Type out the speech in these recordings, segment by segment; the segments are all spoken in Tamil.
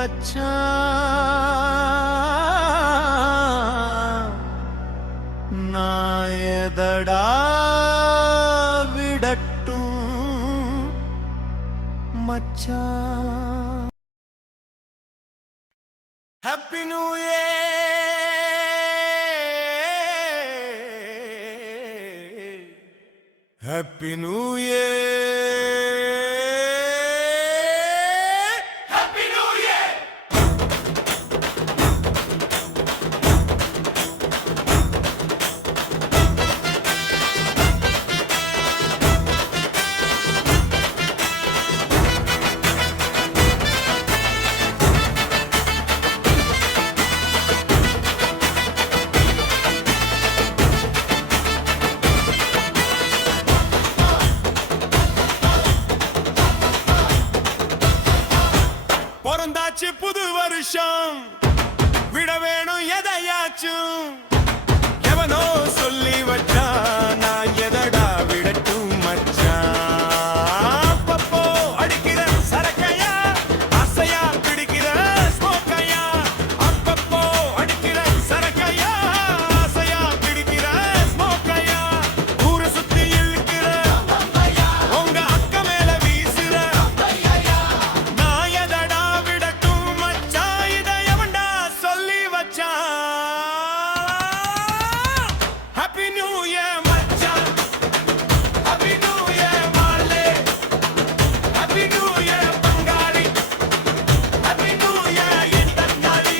வச்சான் நான் எதடா விடட்டும் மச்சான். Happy new year, happy new year. பிறந்தாச்சு புது வருஷம், விட வேணும் எதையாச்சும். எவனோ சொல்லி வச்சா நான் எதடா விடட்டும் மச்சான். அப்பப்போ அடிக்கிற சரக்கையா, ஆசையா பிடிக்கிற ஸ்மோக்கையா. அப்பப்போ அடிக்கிற சரக்கையா, ஆசையா பிடிக்கிற ஸ்மோக்கையா. ஊரை சுத்தி இழுக்கிற உங்க அக்க மேல வீசுற நான் எதடா விடட்டும் மச்சான். இதை எவன்டா சொல்லி வச்சான். ஹாப்பி நியூ இயர் மச்சான், ஹாப்பி நியூ இயர் மாலே, ஹாப்பி நியூ இயர் பங்காளி, ஹாப்பி நியூ இயர் என் தக்காளி.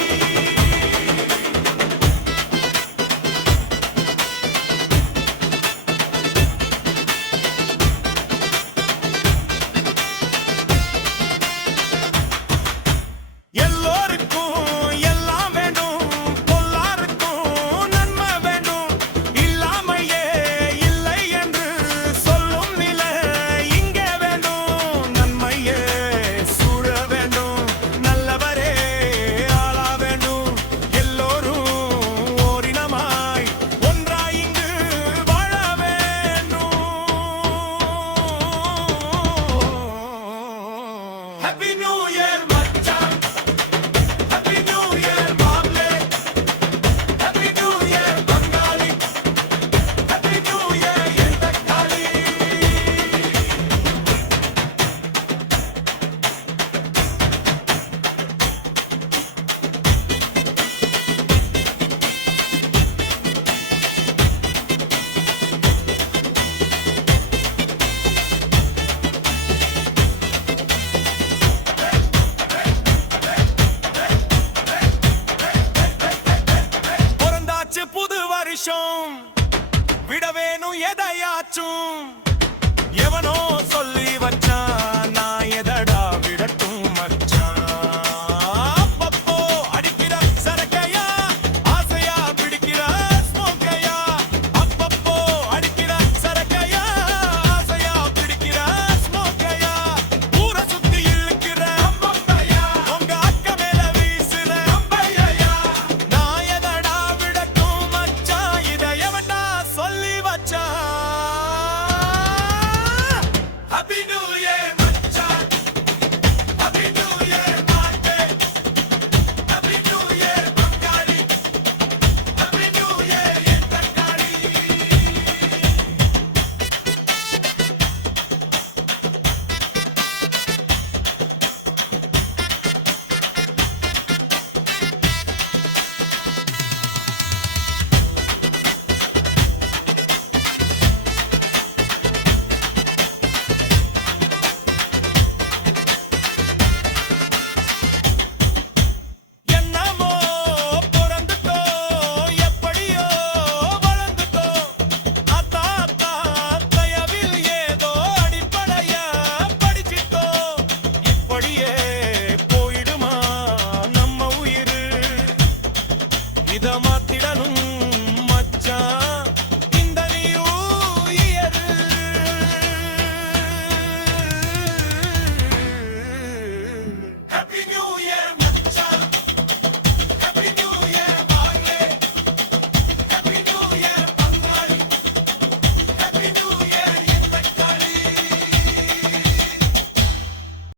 எல்லோருக்கும் எல்லாம் வேண்டும், பொல்லாருக்கும் நன்மை வேண்டும். இல்லாமையே இல்லை என்று சொல்லும் நிலை இங்கே வேண்டும். நன்மையே சூழ வேண்டும், நல்லவரே ஆள வேண்டும். எல்லோரும் ஓரினமாய் ஒன்றாய் இங்கு வாழ வேண்டும். ஹாப்பி நியூ இயர் மச்சான், ஹாப்பி நியூ இயர் மாப்ளே, ஹாப்பி நியூ இயர் பங்காளி, ஹாப்பி நியூ இயர் என் தக்காளி. பிறந்தாச்சு புது வருஷம், விட வேணும் எதையாச்சும். எவனோ சொல்லி வச்ச